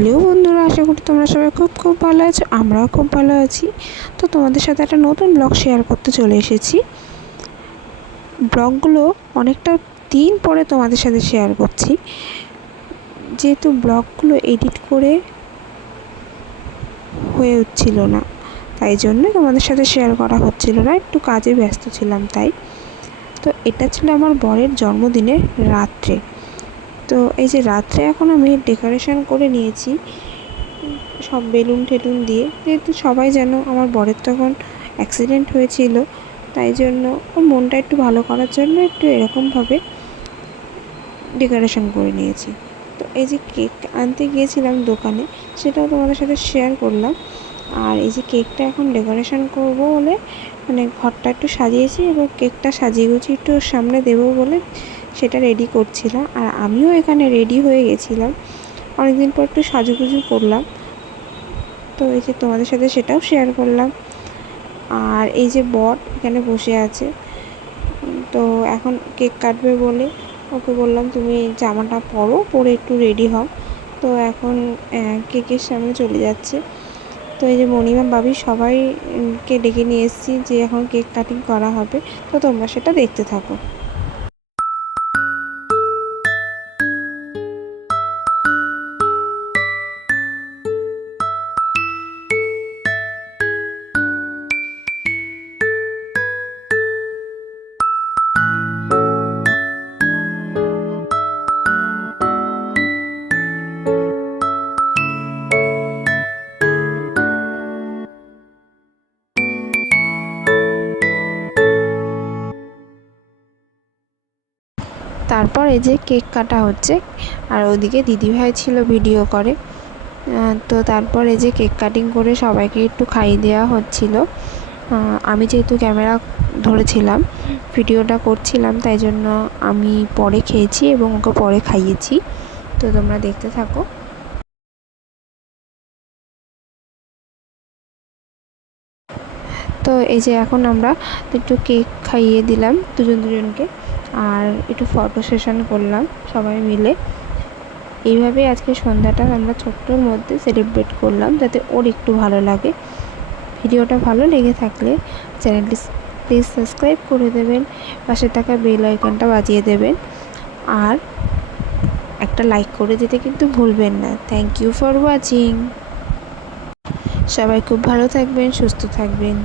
Hello বন্ধুরা, আশা করি তোমরা সবাই খুব খুব ভালো আছো, আমরাও খুব ভালো আছি। তো তোমাদের সাথে একটা নতুন ব্লগ শেয়ার করতে চলে এসেছি। ব্লগগুলো অনেকটা দিন পরে তোমাদের সাথে শেয়ার করছি। যেহেতু ব্লগগুলো এডিট করে হয়ে উঠছিল না, তাই জন্য তোমাদের সাথে শেয়ার করা হচ্ছিল না, একটু কাজে ব্যস্ত ছিলাম তাই। তো এটা ছিল আমার বরের জন্মদিনের রাত্রে। তো এই যে রাত্রে এখন আমি ডেকোরেশন করে নিয়েছি, সব বেলুন টেলুন দিয়ে। যেহেতু সবাই যেন আমার বরের তখন অ্যাক্সিডেন্ট হয়েছিল, তাই জন্য ওর মনটা একটু ভালো করার জন্য একটু এরকমভাবে ডেকোরেশন করে নিয়েছি। তো এই যে কেক আনতে গিয়েছিলাম দোকানে, সেটাও তোমাদের সাথে শেয়ার করলাম। আর এই যে কেকটা এখন ডেকোরেশন করব বলে মানে ঘরটা একটু সাজিয়েছি এবং কেকটা সাজিয়ে গুছিয়ে একটু সামনে দেবো বলে সেটা রেডি করছিলাম আর আমিও এখানে রেডি হয়ে গেছিলাম। অনেকদিন পর একটু সাজুগুজু করলাম। তো এই যে তোমাদের সাথে সেটাও শেয়ার করলাম। আর এই যে বট এখানে বসে আছে। তো এখন কেক কাটবে বলে ওকে বললাম, তুমি জামাটা পরো, পরে একটু রেডি হও। তো এখন কেকের সামনে চলে যাচ্ছে। তো এই যে মণিমা বাবি সবাইকে ডেকে নিয়ে এসেছি যে এখন কেক কাটিং করা হবে। তো তোমরা সেটা দেখতে থাকো। তারপর এই যে কেক কাটা হচ্ছে, আর ওদিকে দিদিভাই ছিল ভিডিও করে। তো তারপর এই যে কেক কাটিং করে সবাইকে একটু খাইয়ে দেওয়া হচ্ছিল। আমি যেহেতু ক্যামেরা ধরেছিলাম, ভিডিওটা করছিলাম, তাই জন্য আমি পরে খেয়েছি এবং ওকে পরে খাইয়েছি। তো তোমরা দেখতে থাকো। এই যে এখন আমরা একটু কেক খাইয়ে দিলাম, দুজন দুজনকে। আর একটু ফটো সেশন করলাম সবাই মিলে। এইভাবে আজকে সন্ধ্যাটা আমরা ছোট্টর মধ্যে সেলিব্রেট করলাম, যাতে ওর একটু ভালো লাগে। ভিডিওটা ভালো লেগে থাকলে চ্যানেলটি প্লিজ সাবস্ক্রাইব করে দেবেন, পাশে থাকা বেল আইকনটা বাজিয়ে দেবেন। আর একটা লাইক করে দিতে কিন্তু ভুলবেন না। থ্যাংক ইউ ফর ওয়াচিং সবাই খুব ভালো থাকবেন, সুস্থ থাকবেন।